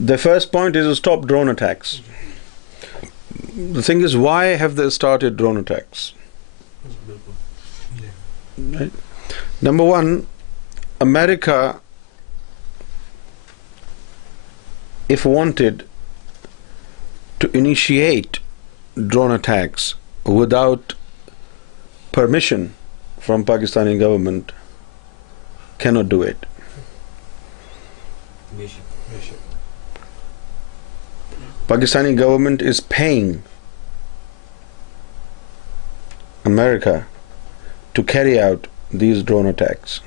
The first point is to stop drone attacks. The thing is, why have they started drone attacks? Right? Number one, America, if wanted to initiate drone attacks without permission from Pakistani government, cannot do it. Pakistani government is paying America to carry out these drone attacks,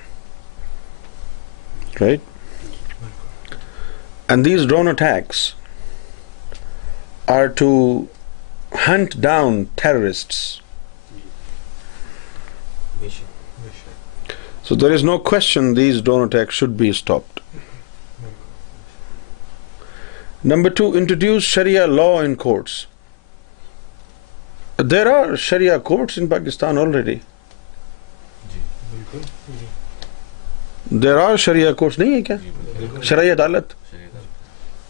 right? And these drone attacks are to hunt down terrorists. So there is no question these drone attacks should be stopped. Number two, introduce Sharia law in courts. There are Sharia courts in Pakistan already. There are Sharia courts, nahi hai kya? Sharia adalat.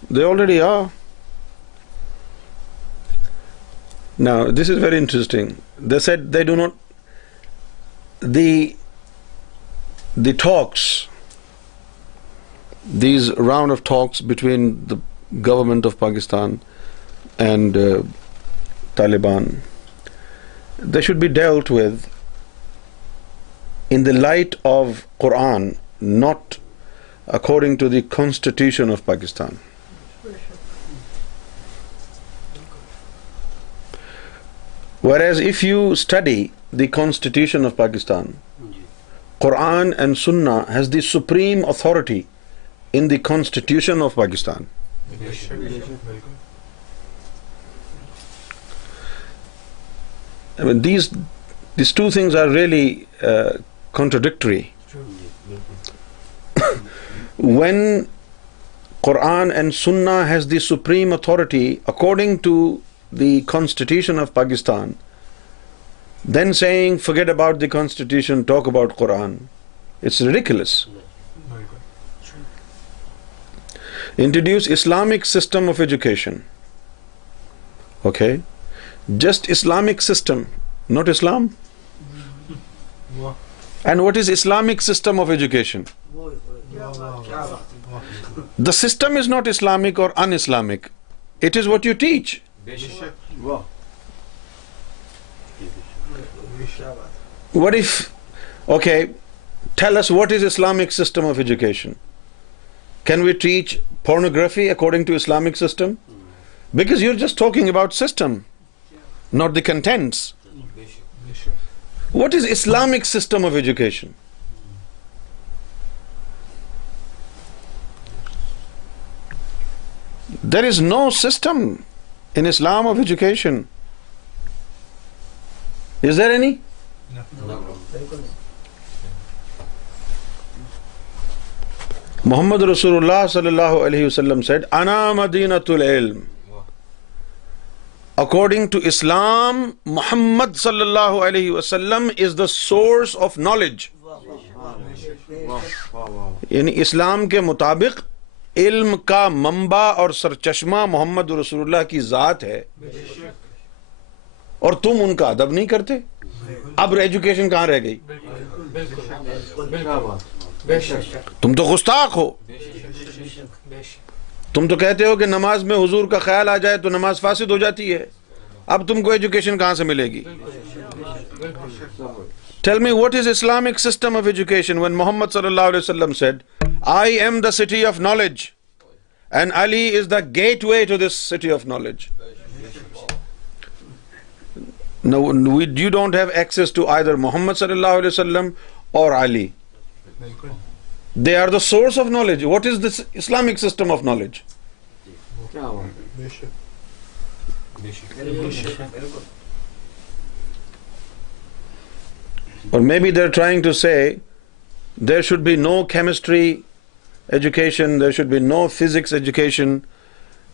They already are. Now, this is very interesting. They said they do not. The talks, these round of talks between the government of Pakistan and Taliban, they should be dealt with in the light of Quran, not according to the Constitution of Pakistan. Whereas if you study the Constitution of Pakistan, Quran and Sunnah has the supreme authority in the Constitution of Pakistan. I mean, these two things are really contradictory. When Quran and Sunnah has the supreme authority according to the Constitution of Pakistan, then saying forget about the Constitution, talk about Quran, it's ridiculous. Introduce Islamic system of education. Okay, just Islamic system, not Islam. And what is Islamic system of education? The system is not Islamic or un-Islamic. It is what you teach. What if, okay, tell us what is Islamic system of education? Can we teach pornography according to Islamic system? Because you're just talking about system, not the contents. What is Islamic system of education? There is no system in Islam of education. Is there any? No. Muhammad Rasulullah sallallahu alaihi wasallam said, "Ana madinatul ilm." According to Islam, Muhammad sallallahu alaihi wasallam is the source of knowledge. यानी इस्लाम के मुताबिक इल्म का mamba और सरचश्मा मोहम्मद रसूलुल्लाह की जात है, और तुम उनका अदब नहीं करते। अब एजुकेशन कहाँ रह गई? तुम तो गुस्ताख हो। तुम तो कहते हो कि नमाज में हुजूर का ख्याल आ जाए तो नमाज फासिद हो जाती है। अब तुमको एजुकेशन कहाँ से मिलेगी? Tell me, what is Islamic system of education when Muhammad sallallahu alaihi wasallam said, "I am the city of knowledge, and Ali is the gateway to this city of knowledge." No, you don't have access to either Muhammad sallallahu alaihi wasallam or Ali. They are the source of knowledge. What is this Islamic system of knowledge? Or maybe they're trying to say there should be no chemistry education, there should be no physics education,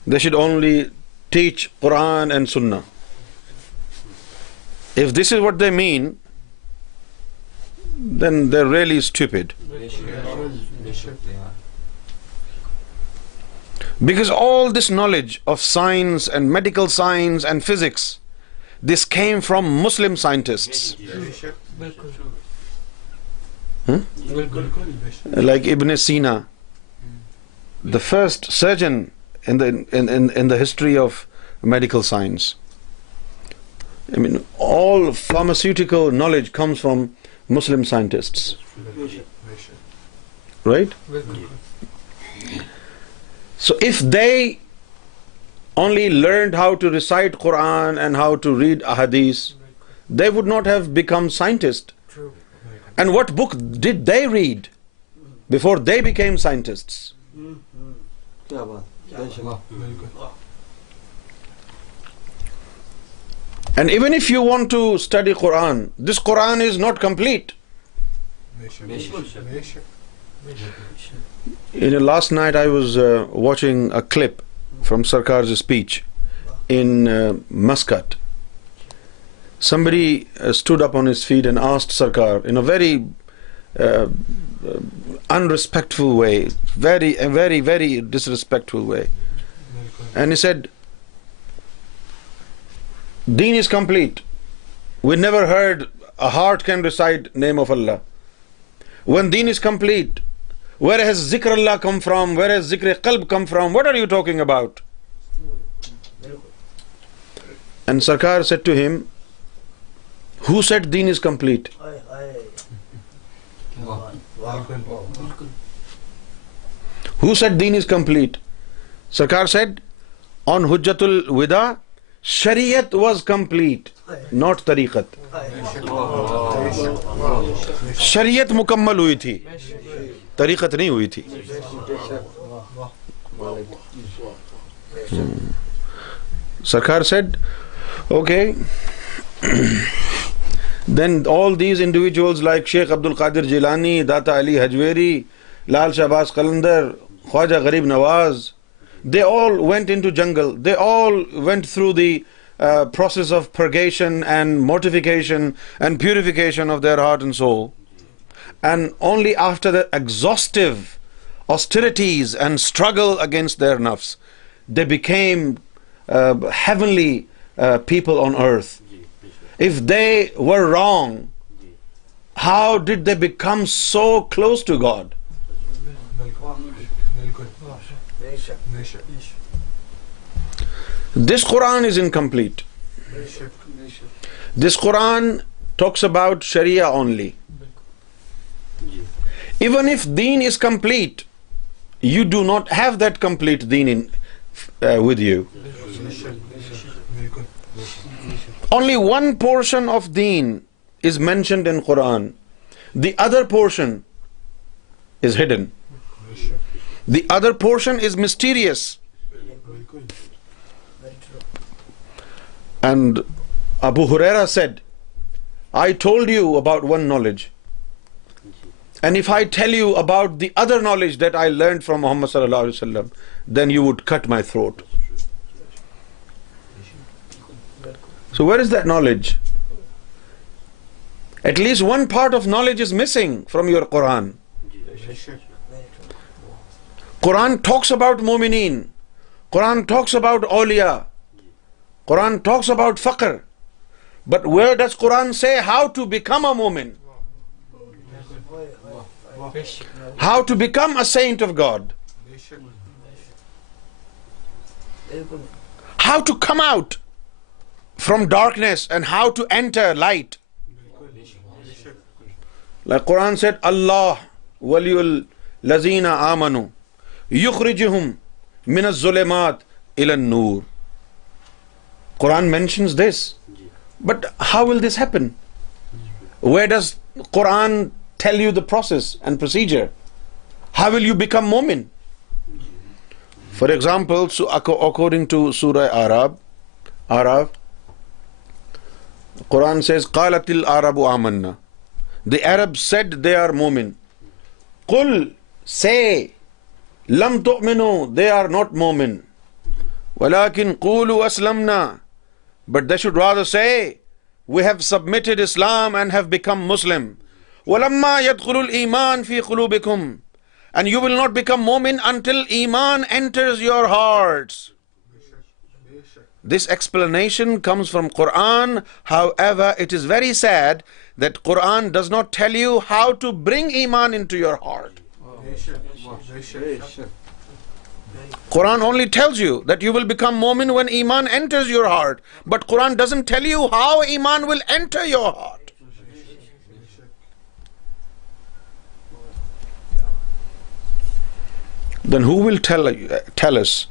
they should only teach Quran and Sunnah. If this is what they mean, then they're really stupid. Because all this knowledge of science and medical science and physics, this came from Muslim scientists. Like Ibn Sina, the first surgeon in the history of medical science. I mean, all pharmaceutical knowledge comes from Muslim scientists. Right? So if they only learned how to recite Quran and how to read Ahadith, they would not have become scientists. And what book did they read before they became scientists? And even if you want to study Quran, this Quran is not complete. Last night I was watching a clip from Sarkar's speech in Muscat. Somebody stood up on his feet and asked Sarkar in a very unrespectful way, very disrespectful way. And he said, Deen is complete. We never heard a heart can recite name of Allah. When Deen is complete, where has Zikr Allah come from? Where has Zikr Qalb come from? What are you talking about? And Sarkar said to him, who said Deen is complete? Who said Deen is complete? Sarkar said, on Hujjatul Wida, Shariat was complete, not Tariqat. Shariat mukammal hui thi, Tariqat nahi hui thi. Sarkar said, okay. Then all these individuals like Sheikh Abdul Qadir Jilani, Data Ali Hajweri, Lal Shahbaz Qalandar, Khwaja Gharib Nawaz, they all went into jungle. They all went through the process of purgation and mortification and purification of their heart and soul. And only after the exhaustive austerities and struggle against their nafs, they became heavenly people on earth. If they were wrong, how did they become so close to God? This Quran is incomplete. This Quran talks about Sharia only. Even if Deen is complete, you do not have that complete Deen with you. Only one portion of Deen is mentioned in Quran. The other portion is hidden. The other portion is mysterious. And Abu Huraira said, I told you about one knowledge. And if I tell you about the other knowledge that I learned from Muhammad sallallahu alaihi wasallam, then you would cut my throat. So where is that knowledge? At least one part of knowledge is missing from your Quran. Quran talks about mu'mineen. Quran talks about awliya. Quran talks about faqr. But where does Quran say how to become a mu'min? How to become a saint of God? How to come out from darkness and how to enter light? Like Quran said, Allah waliyul lazina amanu yukhrijuhum min az-zulumat ila an-nur. Quran mentions this. But how will this happen? Where does Quran tell you the process and procedure? How will you become mu'min? For example, so according to Surah Araf, Quran says, قَالَتِ الْأَعْرَابُ آمَنَّا. The Arabs said they are mu'min. Qul, say, lam tu'minu, they are not mu'min. وَلَكِنْ قُولُوا أَسْلَمْنَا. But they should rather say, we have submitted Islam and have become Muslim. وَلَمَّا يَدْخُلُ الْإِيمَانِ فِي قُلُوبِكُمْ. and you will not become mu'min until iman enters your hearts. This explanation comes from Quran. However, it is very sad that Quran does not tell you how to bring iman into your heart. Quran only tells you that you will become mu'min when iman enters your heart, but Quran doesn't tell you how iman will enter your heart. Then who will tell us?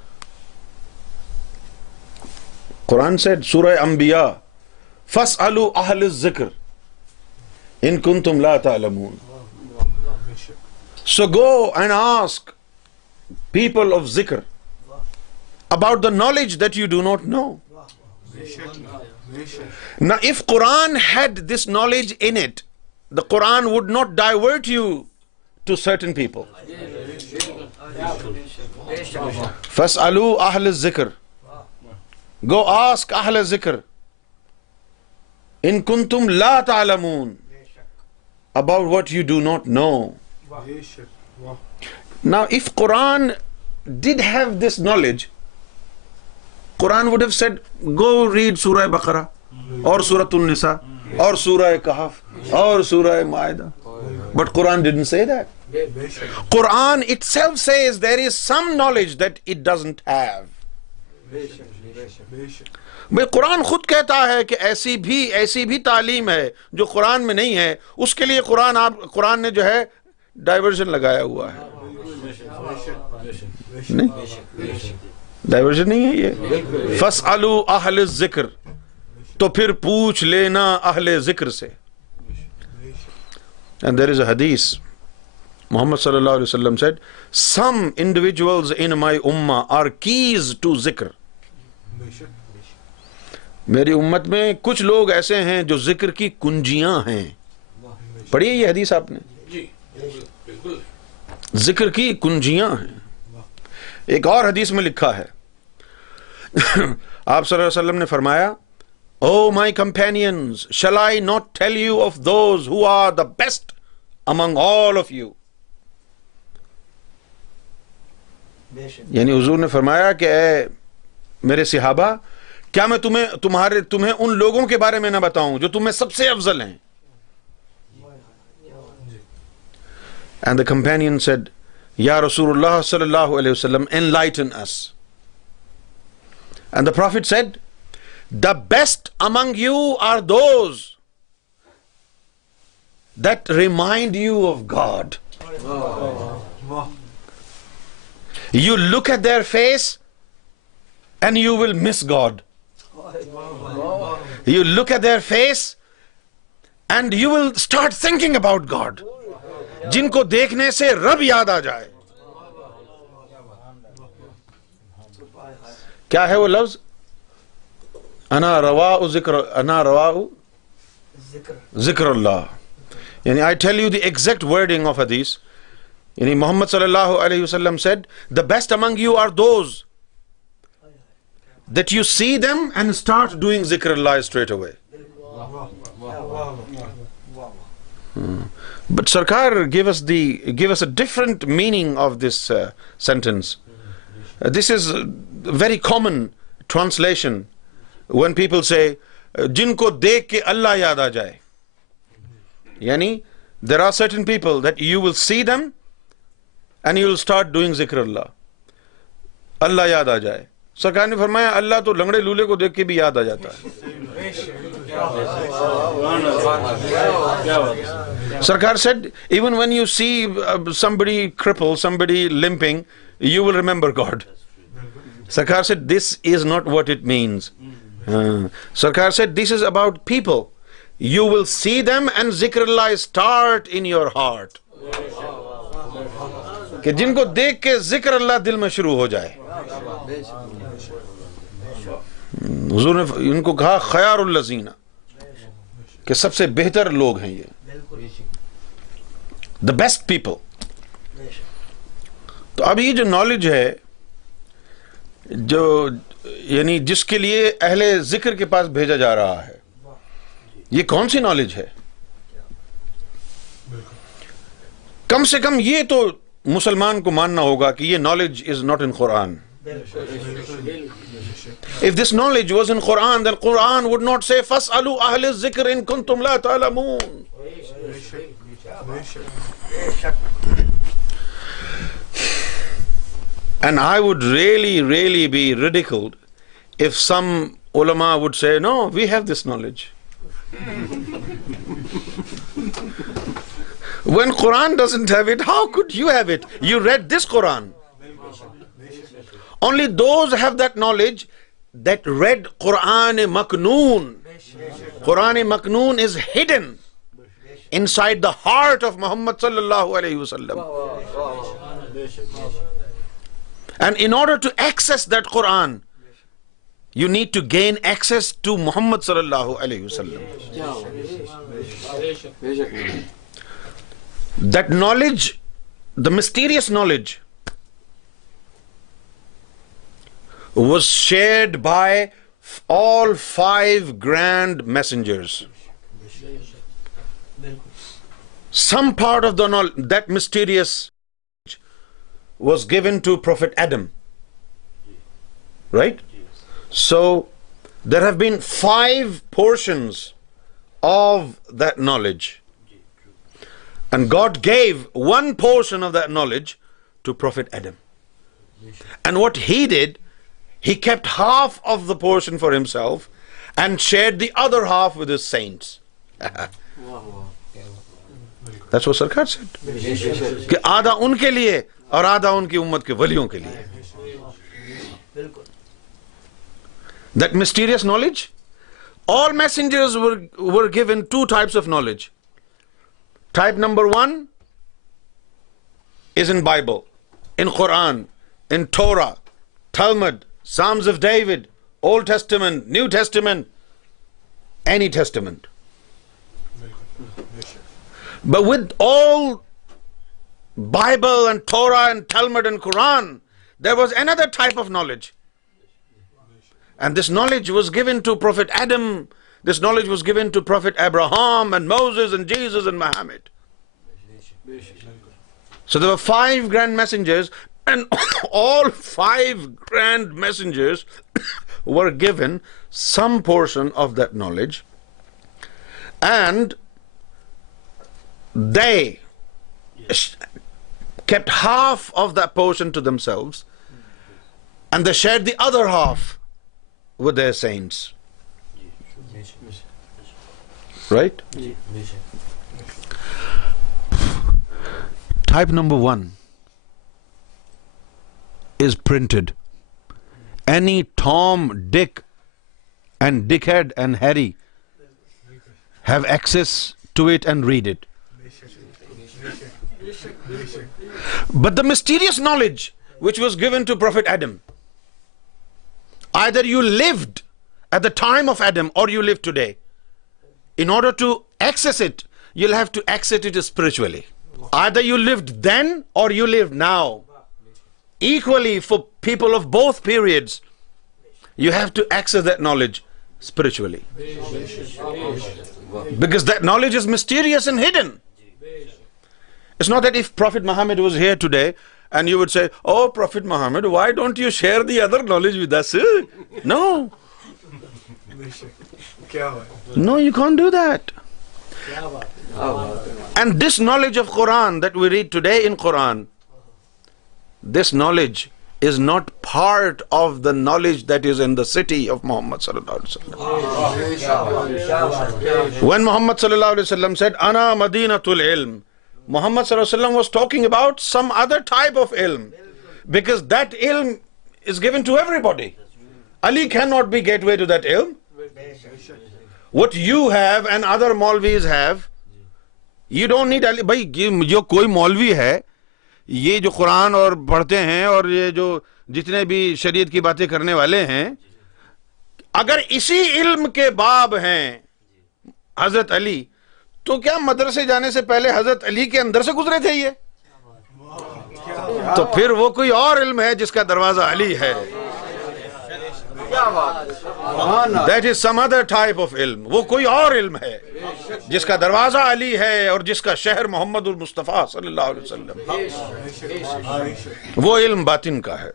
Quran said, Surah Anbiya, Fas'alu ahl zikr in kuntum la ta'lamun. So go and ask people of zikr about the knowledge that you do not know. Now, if Quran had this knowledge in it, the Quran would not divert you to certain people. Fas'alu ahl zikr. Go ask ahl zikr in kuntum la ta'lamun about what you do not know. Now, if Quran did have this knowledge, Quran would have said, go read Surah Baqarah or Surah An-Nisa or Surah Kahf or Surah Ma'idah. But Quran didn't say that. Quran itself says there is some knowledge that it doesn't have. भाई कुरान खुद कहता है कि ऐसी भी तालीम है जो कुरान में नहीं है, उसके लिए कुरान ने जो है डाइवर्जन लगाया हुआ है। नहीं, डाइवर्जन नहीं है ये। फसअलू अहल जिक्र, तो फिर पूछ लेना अहले जिक्र से। And there is a hadith. Muhammad sallallahu alaihi wasallam said, some individuals in my ummah are keys to zikr. मेरी उम्मत में कुछ लोग ऐसे हैं जो जिक्र की कुंजियां हैं। पढ़िए ये हदीस आपने, जिक्र की कुंजियां हैं। एक और हदीस में लिखा है, आप सल्लल्लाहु अलैहि वसल्लम ने फरमाया, O my companions, shall I not tell you of those who are the best among all of you? यानी हुजूर ने फरमाया कि ऐ मेरे सहाबा, क्या मैं तुम्हें उन लोगों के बारे में ना बताऊं जो तुम्हें सबसे अफजल हैं? And the companion said, Ya Rasulullah sallallahu alayhi wasallam, enlighten us. And the Prophet said, the best among you are those that remind you of God. You look at their face and you will miss God. You look at their face and you will start thinking about God. जिनको देखने से रब याद आ जाए। क्या है वो लफ्ज? अना रवाउ जिक्र अल्लाह। यानी I tell you the exact wording of hadith. यानी Muhammad sallallahu alayhi wasallam said, the best among you are those that you see them and start doing zikr Allah straight away. But Sarkar give us a different meaning of this sentence. This is a very common translation when people say, जिनको देख के अल्लाह याद आ जाए। यानी there are certain people that you will see them and you will start doing zikr Allah. अल्लाह याद आ जाए। सरकार ने फरमाया अल्लाह तो लंगड़े लूले को देख के भी याद आ जाता है। Sarkar said, even when you see somebody crippled, somebody limping, you will remember God. Sarkar said, this is not what it means. Sarkar said, this is about people. You will see them and zikr Allah start in your heart. कि जिनको देख के जिक्र अल्लाह दिल में शुरू हो जाए। हुजूर ने इनको कहा खयारुल लज़ीना, कि सबसे बेहतर लोग हैं ये, द बेस्ट पीपल। तो अब ये जो नॉलेज है, जो यानी जिसके लिए अहले जिक्र के पास भेजा जा रहा है, ये कौन सी नॉलेज है? कम से कम ये तो मुसलमान को मानना होगा कि ये knowledge is not in Quran. If this knowledge was in Quran, then Quran would not say فَاسْأَلُوا أَهْلِ الذِّكْرِ إِن كُنتُمْ لَا تَعْلَمُونَ. And I would really be ridiculed if some ulama would say, no, we have this knowledge. When Quran doesn't have it, how could you have it? You read this Quran. Only those have that knowledge that read Quran Maknoon. Quran Maknoon is hidden inside the heart of Muhammad sallallahu alayhi wasallam. And in order to access that Quran, you need to gain access to Muhammad sallallahu alayhi wasallam. That knowledge, the mysterious knowledge, was shared by all 5 grand messengers. Some part of the knowledge, that mysterious, was given to Prophet Adam. Right? So there have been 5 portions of that knowledge. And God gave 1 portion of that knowledge to Prophet Adam. And what he did, he kept half of the portion for himself and shared the other half with his saints. That's what Sarkar said. कि आधा उनके लिए और आधा उनकी उम्मत के वलियों के लिए. That mysterious knowledge, all messengers were given 2 types of knowledge. Type number 1 is in Bible, in Quran, in Torah, Talmud, Psalms of David, Old Testament, New Testament, any testament. But with all Bible and Torah and Talmud and Quran, there was another type of knowledge. And this knowledge was given to Prophet Adam. This knowledge was given to Prophet Abraham and Moses and Jesus and Muhammad. So there were 5 grand messengers, and all 5 grand messengers were given some portion of that knowledge, and they kept half of that portion to themselves, and they shared the other half with their saints. Right? Type number 1 is printed. Any Tom, Dick, and Dickhead and Harry have access to it and read it. But the mysterious knowledge which was given to Prophet Adam, either you lived at the time of Adam or you live today. In order to access it, you'll have to access it spiritually. Either you lived then or you live now. Equally, for people of both periods, you have to access that knowledge spiritually. Because that knowledge is mysterious and hidden. It's not that if Prophet Muhammad was here today and you would say, oh, Prophet Muhammad, why don't you share the other knowledge with us? No. No, you can't do that. And this knowledge of Quran that we read today in Quran, this knowledge is not part of the knowledge that is in the city of Muhammad sallallahu alaihi wasallam. When Muhammad sallallahu alaihi wasallam said, Ana Madinatul Ilm, Muhammad sallallahu alaihi wasallam was talking about some other type of ilm, because that ilm is given to everybody. Ali cannot be gateway to that ilm. What you have and other Maulvis have, you don't need Ali. भाई जो कोई मौलवी है, ये जो कुरान और पढ़ते हैं और ये जो जितने भी शरीयत की बातें करने वाले हैं, अगर इसी इल्म के बाब हैं हजरत अली, तो क्या मदरसे जाने से पहले हजरत अली के अंदर से गुजरे थे ये? तो फिर वो कोई और इल्म है जिसका दरवाजा अली है. That is some other type of ilm. वो कोई और इल्म है जिसका दरवाजा अली है और जिसका शहर मोहम्मद मुस्तफ़ा सल्लल्लाहु अलैहि वसल्लम, वो इल्म बातिन का है.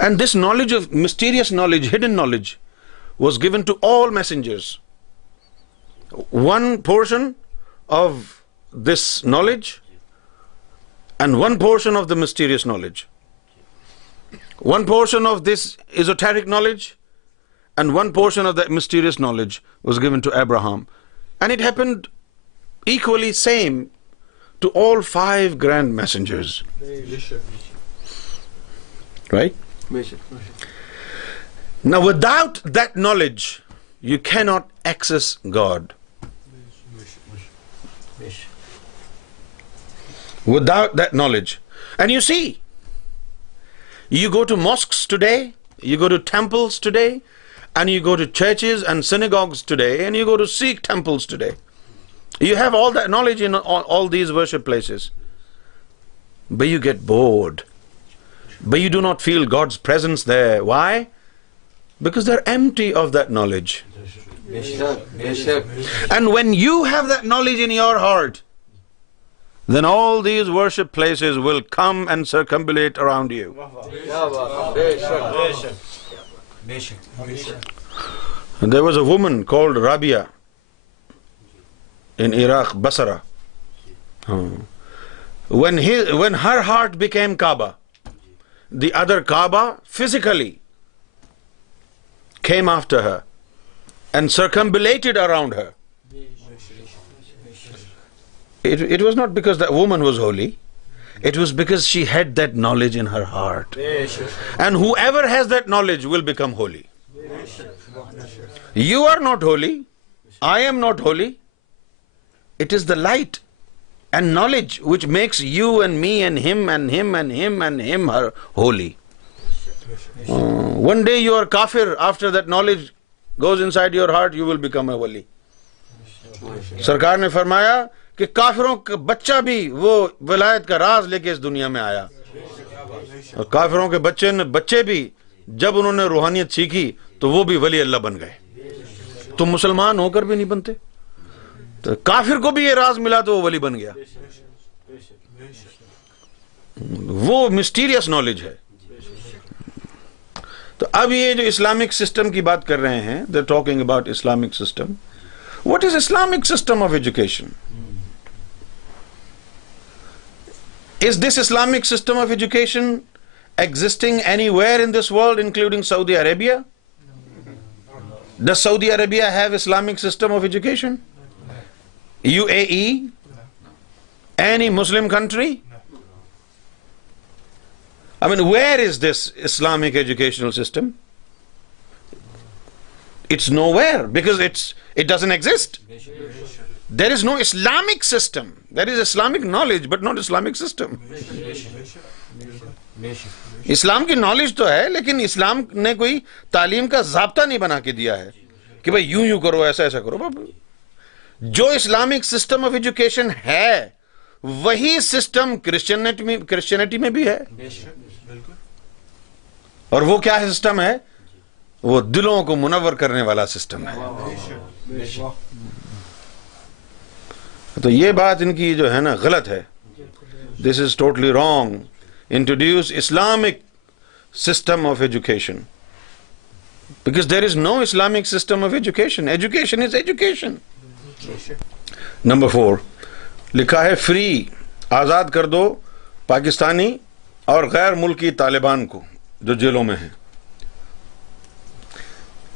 And this knowledge of mysterious knowledge, hidden knowledge, was given to all messengers. One portion of this knowledge and one portion of the mysterious knowledge. One portion of this esoteric knowledge and one portion of that mysterious knowledge was given to Abraham. And it happened equally same to all 5 grand messengers. Right? Now without that knowledge, you cannot access God. Without that knowledge. And you see, you go to mosques today, you go to temples today, and you go to churches and synagogues today, and you go to Sikh temples today. You have all that knowledge in all these worship places. But you get bored. But you do not feel God's presence there. Why? Because they're empty of that knowledge. And when you have that knowledge in your heart, then all these worship places will come and circumambulate around you. And there was a woman called Rabia in Iraq, Basra. When her heart became Kaaba, the other Kaaba physically came after her and circumambulated around her. It was not because that woman was holy. It was because she had that knowledge in her heart. And whoever has that knowledge will become holy. You are not holy. I am not holy. It is the light and knowledge which makes you and me and him and him and him and him are holy. One day you are kafir. After that knowledge goes inside your heart, you will become a wali. सरकार ने फरमाया कि काफिरों का बच्चा भी वो विलायत का राज लेके इस दुनिया में आया, और काफिरों के बच्चे भी जब उन्होंने रूहानियत सीखी तो वो भी वली अल्लाह बन गए. तो मुसलमान होकर भी नहीं बनते. तो काफिर को भी ये राज मिला तो वो वली बन गया. वो मिस्टीरियस नॉलेज है. तो अब ये जो इस्लामिक सिस्टम की बात कर रहे हैं, they are talking about Islamic system. What is Islamic system of education? Is this Islamic system of education existing anywhere in this world, including Saudi Arabia? Does Saudi Arabia have Islamic system of education? UAE? Any Muslim country? I mean, where is this Islamic educational system? It's nowhere, because it doesn't exist. There is no Islamic system. There is Islamic knowledge, but not Islamic system. इस्लाम की knowledge तो है, लेकिन इस्लाम ने कोई तालीम का ज़ाब्ता नहीं बना के दिया है कि भाई यूं यूं करो, ऐसा ऐसा करो. जो इस्लामिक सिस्टम ऑफ एजुकेशन है वही सिस्टम क्रिश्चियनिटी में भी है. और वो क्या सिस्टम है? वो दिलों को मुनव्वर करने वाला सिस्टम है. तो ये बात इनकी जो है ना गलत है. This is totally wrong. Introduce Islamic system of education, because there is no Islamic system of education. Education is education. Number 4 लिखा है, फ्री, आजाद कर दो पाकिस्तानी और गैर मुल्की तालिबान को जो जेलों में हैं.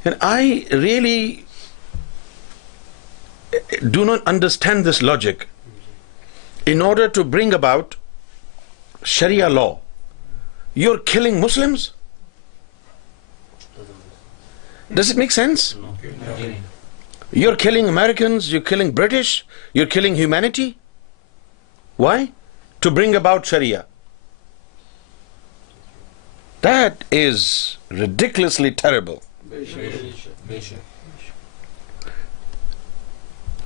And I really do not understand this logic. In order to bring about Sharia law, you're killing Muslims? Does it make sense? You're killing Americans, you're killing British, you're killing humanity. Why? To bring about Sharia. That is ridiculously terrible.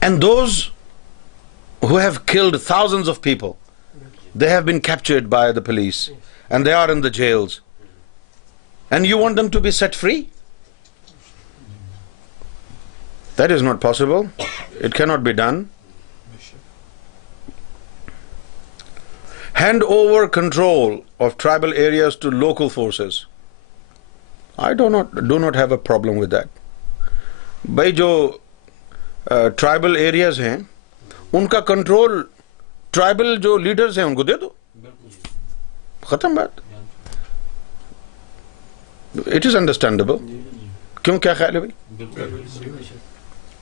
And those who have killed thousands of people, they have been captured by the police and they are in the jails. and you want them to be set free? That is not possible. It cannot be done. Hand over control of tribal areas to local forces. I do not have a problem with that. भाई जो tribal areas हैं उनका control tribal जो leaders हैं उनको दे दो, खत्म बात. It is understandable. क्यों, क्या ख्याल है भाई?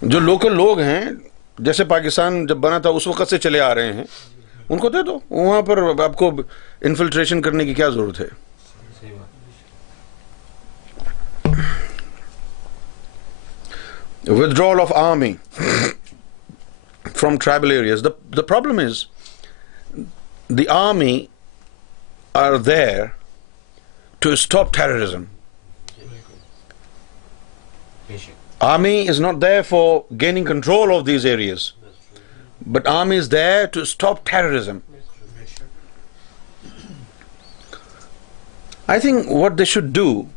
जो लोकल लोग हैं, जैसे पाकिस्तान जब बना था उस वक्त से चले आ रहे हैं, उनको दे दो. वहां पर आपको इन्फिल्ट्रेशन करने की क्या जरूरत है? Withdrawal of army from tribal areas. The problem is the army are there to stop terrorism. Army is not there for gaining control of these areas, but army is there to stop terrorism. I think what they should do,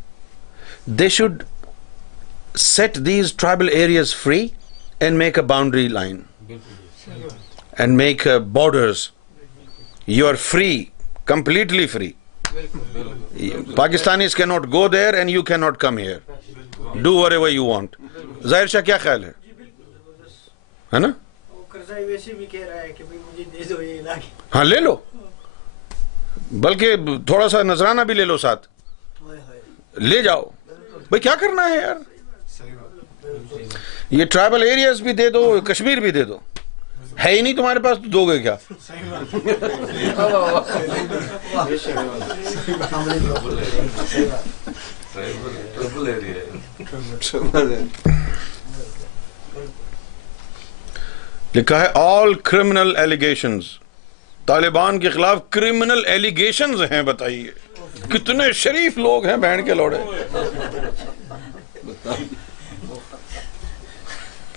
they should set these tribal areas free and make a boundary line and make borders. You are free, completely free. Pakistanis cannot go there and you cannot come here. Do whatever you want. Zahir Shah, क्या ख्याल है ना? हाँ ले लो, बल्कि थोड़ा सा नजराना भी ले लो साथ, ले जाओ भाई, क्या करना है यार? ये ट्राइबल एरियाज भी दे दो, कश्मीर भी दे दो, है ही नहीं तुम्हारे पास तो दोगे क्या? लिखा है ऑल क्रिमिनल एलिगेशंस. तालिबान के खिलाफ क्रिमिनल एलिगेशंस हैं. बताइए कितने शरीफ लोग हैं बहन के लौड़े,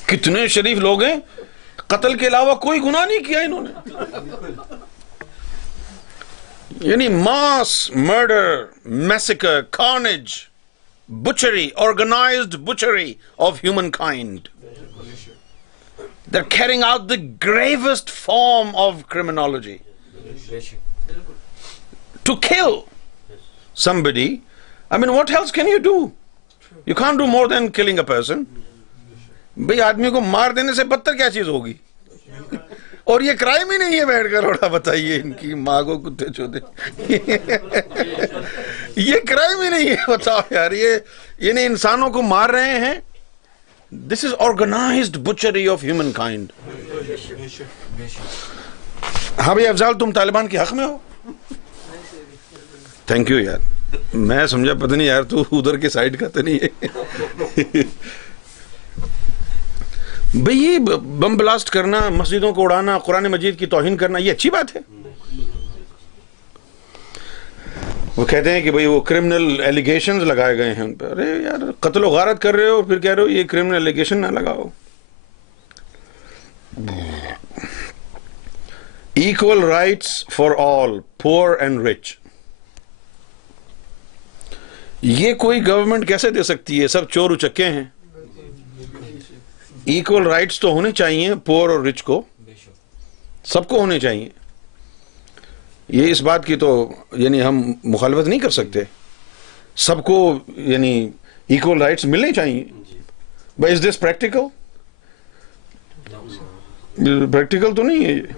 कितने शरीफ लोग हैं. कत्ल के अलावा कोई गुनाह नहीं किया इन्होंने. यानी mass murder, massacre, carnage, butchery, organized butchery of humankind. They're carrying out the gravest form of criminology. To kill somebody, I mean, what else can you do? You can't do more than killing a person. भाई आदमी को मार देने से बदतर क्या चीज होगी? और ये क्राइम ही नहीं है बैठ कर रोड़ा. बताइए इनकी माँ को कुत्ते चोदे. ये क्राइम ही नहीं है. बताओ यार, ये नहीं इंसानों को मार रहे हैं. This is organised butchery of humankind. हाँ भाई अफजाल, तुम तालिबान के हक में हो. थैंक यू यार. मैं समझा पता नहीं यार तू उधर के साइड का तो नहीं है. भाई ये बम ब्लास्ट करना, मस्जिदों को उड़ाना, कुरान मजीद की तौहीन करना, ये अच्छी बात है. वो कहते हैं कि भाई वो क्रिमिनल एलिगेशंस लगाए गए हैं उन पर. अरे यार, कत्ल व गारत कर रहे हो फिर कह रहे हो ये क्रिमिनल एलिगेशन ना लगाओ. Equal rights for all, poor and rich. ये कोई गवर्नमेंट कैसे दे सकती है? सब चोर उचक्के हैं. इक्वल राइट्स तो होने चाहिए पुअर और रिच को, सबको होने चाहिए. ये इस बात की तो यानी हम मुखालफत नहीं कर सकते. सबको यानी इक्वल राइट्स मिलने चाहिए. But is this practical? Practical तो नहीं है ये,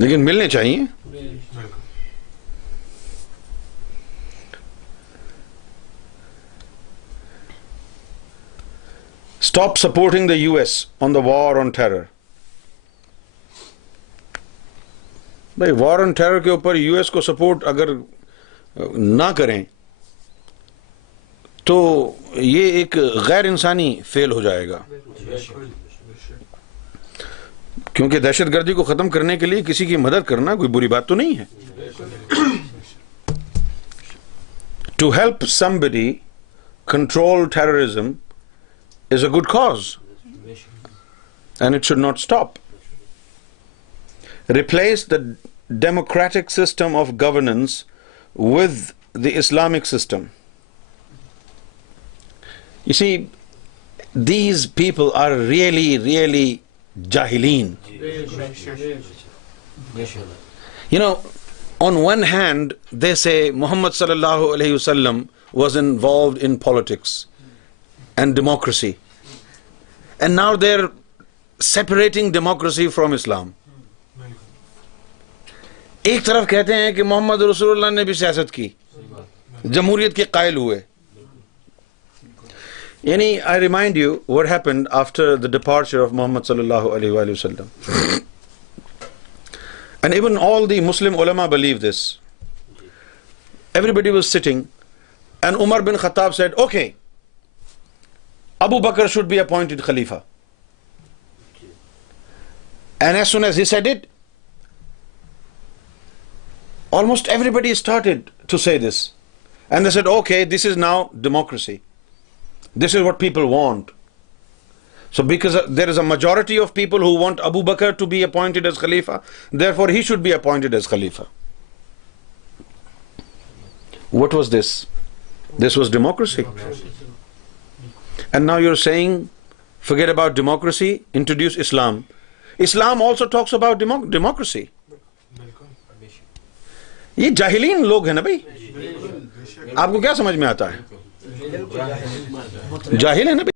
लेकिन मिलने चाहिए. Stop supporting the US on the war on terror. भाई वॉर ऑन टेरर के ऊपर यूएस को सपोर्ट अगर ना करें तो ये एक गैर इंसानी फेल हो जाएगा. क्योंकि दहशतगर्दी को खत्म करने के लिए किसी की मदद करना कोई बुरी बात तो नहीं है. To help somebody control terrorism is a good cause, and it should not stop. Replace the democratic system of governance with the Islamic system. You see, these people are really, really jahileen. You know, on one hand, they say Muhammad sallallahu alayhi wasallam was involved in politics and democracy. And now they're separating democracy from Islam. एक तरफ कहते हैं कि मोहम्मद रसूलुल्लाह ने भी सियासत की, जमहूरियत के कायल हुए. Yani, I remind you what happened after the departure of Muhammad sallallahu alaihi wasallam. And even all the Muslim ulama believe this. Everybody was sitting, and Umar bin Khattab said, okay, Abu Bakr should be appointed Khalifa. And as soon as he said it, almost everybody started to say this. And they said, okay, this is now democracy. This is what people want. So because there is a majority of people who want Abu Bakr to be appointed as Khalifa, therefore he should be appointed as Khalifa. What was this? This was democracy. And now you're saying, forget about democracy, introduce Islam. Islam also talks about democracy. ये जाहिलीन लोग हैं ना भाई, आपको क्या समझ में आता है? जाहिल है ना भाई.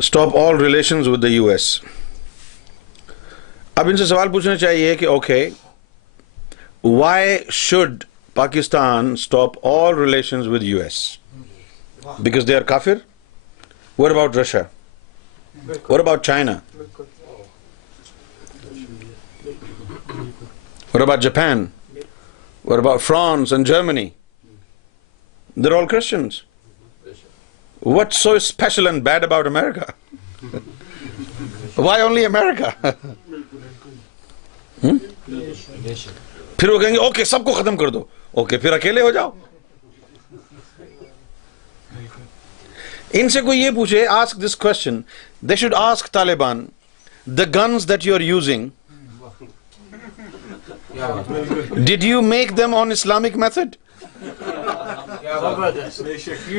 Stop all relations with the US. अब इनसे सवाल पूछना चाहिए कि okay, why should Pakistan stop all relations with US? Because they are kafir? What about Russia? What about China? What about Japan? What about France and Germany? They're all Christians. What's so special and bad about America? Why only America? फिर वो कहेंगे okay सबको खत्म कर दो, okay फिर अकेले हो जाओ. इनसे कोई ये पूछे, ask this question, they should ask Taliban, the guns that you are using, did you make them on Islamic method?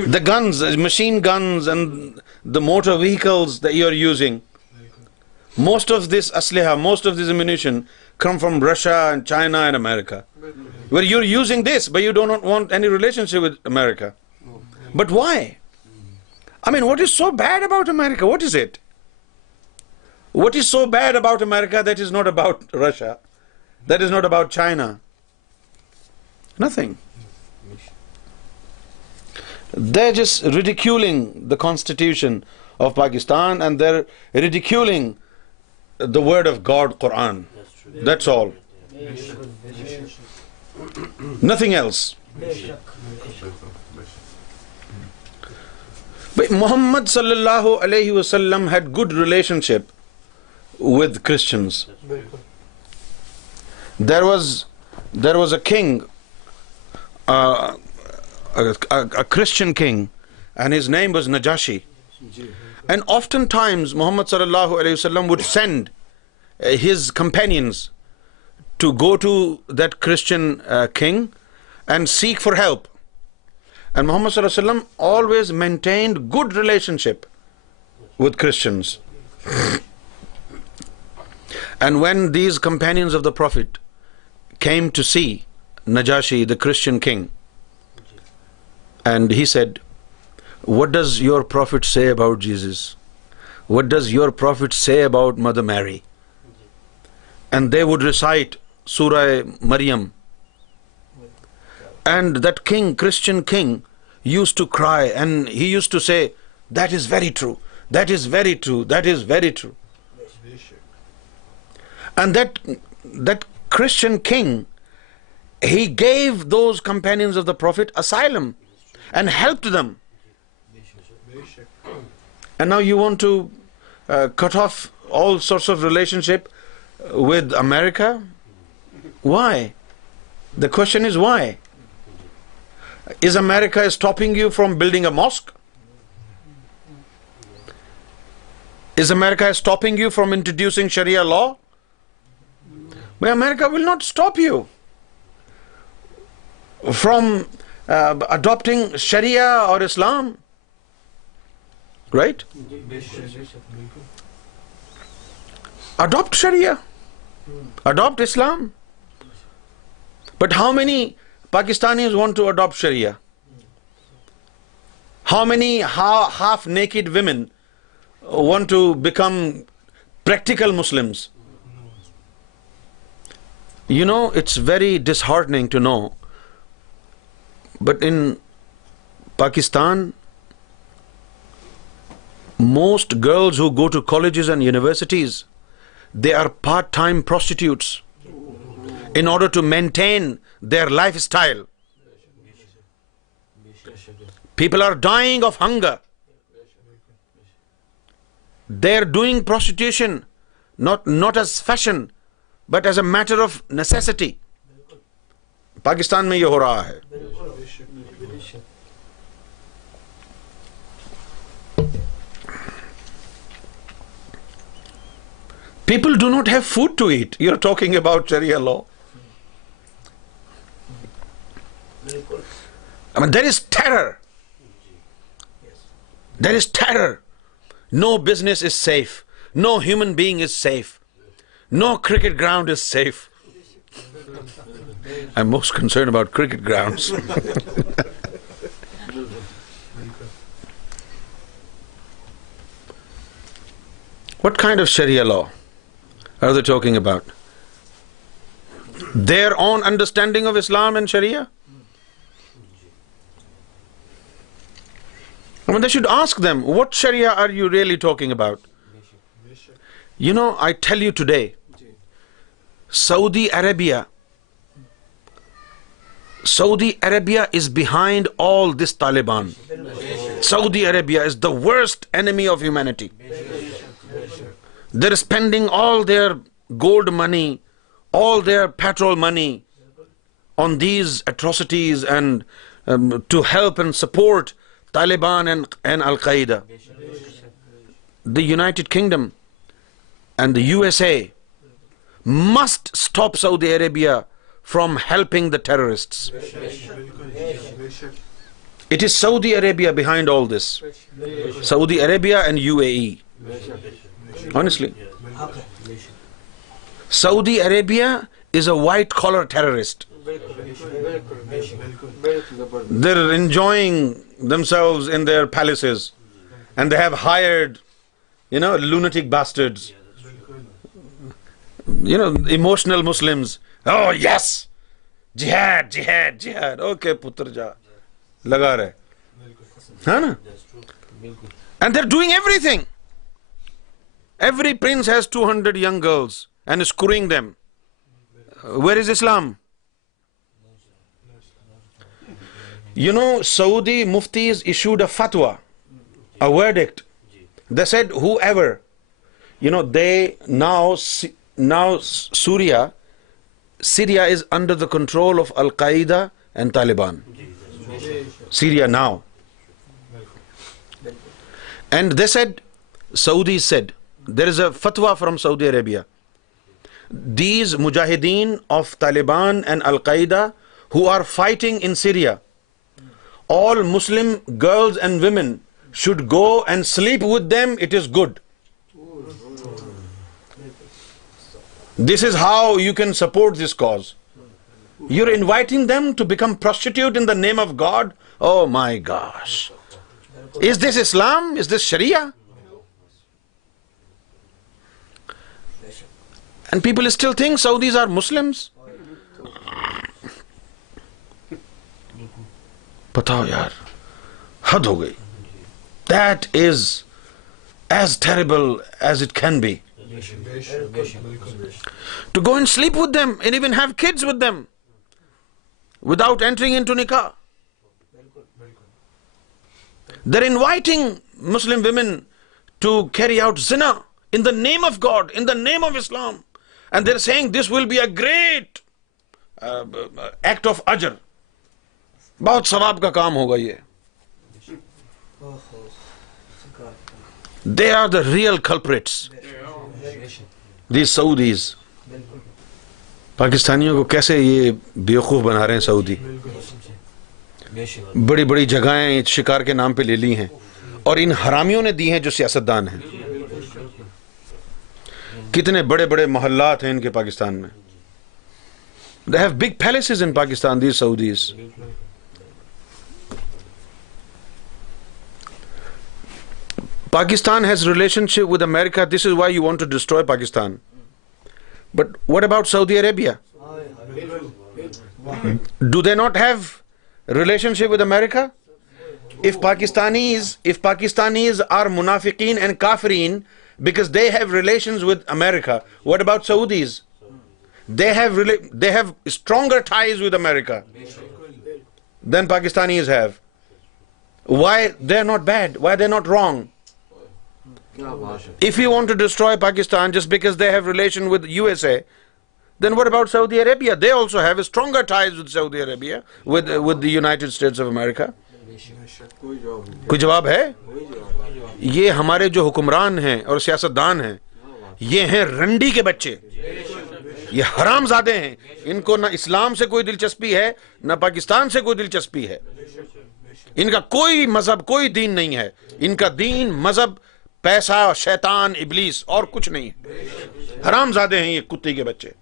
The guns, machine guns and the motor vehicles that you are using, most of this asliha, most of this ammunition come from Russia and China and America, where you're using this but you don't want any relationship with America. But why? I mean, what is so bad about America? What is it? What is so bad about America that is not about Russia, that is not about China? Nothing. They're just ridiculing the constitution of Pakistan, and they're ridiculing the word of God, Quran. That's all. Nothing else. But Muhammad sallallahu alayhi wasallam had good relationship with Christians. There was a king, a Christian king, and his name was Najashi. And oftentimes Muhammad sallallahu alayhi wasallam would send his companions to go to that Christian king and seek for help. And Muhammad sallallahu alayhi wasallam always maintained good relationship with Christians. And when these companions of the Prophet came to see Najashi, the Christian king, and he said, what does your Prophet say about Jesus? What does your Prophet say about Mother Mary? And they would recite Surah Maryam. And that king, Christian king, used to cry, and he used to say, that is very true, that is very true, that is very true. And that Christian king, he gave those companions of the Prophet asylum and helped them. And now you want to cut off all sorts of relationship with America? Why? The question is why? Is America stopping you from building a mosque? Is America stopping you from introducing Sharia law? Well, America will not stop you from adopting Sharia or Islam. Right? Adopt Sharia. Adopt Islam. But how many Pakistanis want to adopt Sharia? How many half-naked women want to become practical Muslims? You know, it's very disheartening to know, but in Pakistan, most girls who go to colleges and universities, they are part-time prostitutes in order to maintain their lifestyle. People are dying of hunger. They're doing prostitution not as fashion, but as a matter of necessity. Pakistan mein ye ho raha hai. People do not have food to eat. You're talking about Sharia law. I mean, there is terror. There is terror. No business is safe. No human being is safe. No cricket ground is safe. I'm most concerned about cricket grounds. What kind of Sharia law are they talking about? Their own understanding of Islam and Sharia? I mean, they should ask them, what Sharia are you really talking about? You know, I tell you today, Saudi Arabia is behind all this Taliban. Saudi Arabia is the worst enemy of humanity. They're spending all their gold money, all their petrol money on these atrocities and to help and support Taliban and Al-Qaeda. The United Kingdom and the USA must stop Saudi Arabia from helping the terrorists. It is Saudi Arabia behind all this. Saudi Arabia and UAE. Honestly. Saudi Arabia is a white-collar terrorist. They're enjoying themselves in their palaces and they have hired, lunatic bastards, emotional Muslims. Oh yes, jihad, jihad, jihad. Okay, putra ja, laga rahe. Huh? And they're doing everything. Every prince has 200 young girls and is screwing them. Where is Islam? Saudi muftis issued a fatwa, a verdict. They said whoever, now Syria is under the control of Al-Qaeda and Taliban. Syria now. And they said, Saudis said, there is a fatwa from Saudi Arabia. These mujahideen of Taliban and Al-Qaeda who are fighting in Syria, all Muslim girls and women should go and sleep with them. It is good. This is how you can support this cause. You're inviting them to become prostitute in the name of God? Oh my gosh. Is this Islam? Is this Sharia? And people still think Saudis are Muslims. Batao yaar, had ho gayi. That is as terrible as it can be. To go and sleep with them and even have kids with them without entering into nikah. They're inviting Muslim women to carry out zina in the name of God, in the name of Islam. And they're saying this will be a great act of अजर, बहुत सवाब का काम होगा ये। They are the real culprits, these Saudis. पाकिस्तानियों को कैसे ये बेवकूफ बना रहे हैं सऊदी। बड़ी बड़ी जगहें शिकार के नाम पे ले ली हैं और इन हरामियों ने दी हैं जो सियासतदान हैं। कितने बड़े बड़े मोहल्लात हैं इनके पाकिस्तान में। They have big palaces in Pakistan, these Saudis. Pakistan has relationship with America. This is why you want to destroy Pakistan. But what about Saudi Arabia? Do they not have relationship with America? If Pakistanis are munafiqeen and kafirin because they have relations with America, what about Saudis? They have stronger ties with America than Pakistanis have. Why they're not bad? Why they're not wrong? If you want to destroy Pakistan just because they have relation with USA, then what about Saudi Arabia? They also have stronger ties with Saudi Arabia, with the United States of America. कोई जवाब है? ये हमारे जो हुक्मरान हैं और सियासतदान हैं, ये हैं रंडी के बच्चे, ये हरामजादे हैं। इनको ना इस्लाम से कोई दिलचस्पी है, ना पाकिस्तान से कोई दिलचस्पी है। इनका कोई मजहब, कोई दीन नहीं है। इनका दीन, मजहब, पैसा, शैतान, इबलीस और कुछ नहीं है। हरामजादे हैं ये कुत्ते के बच्चे।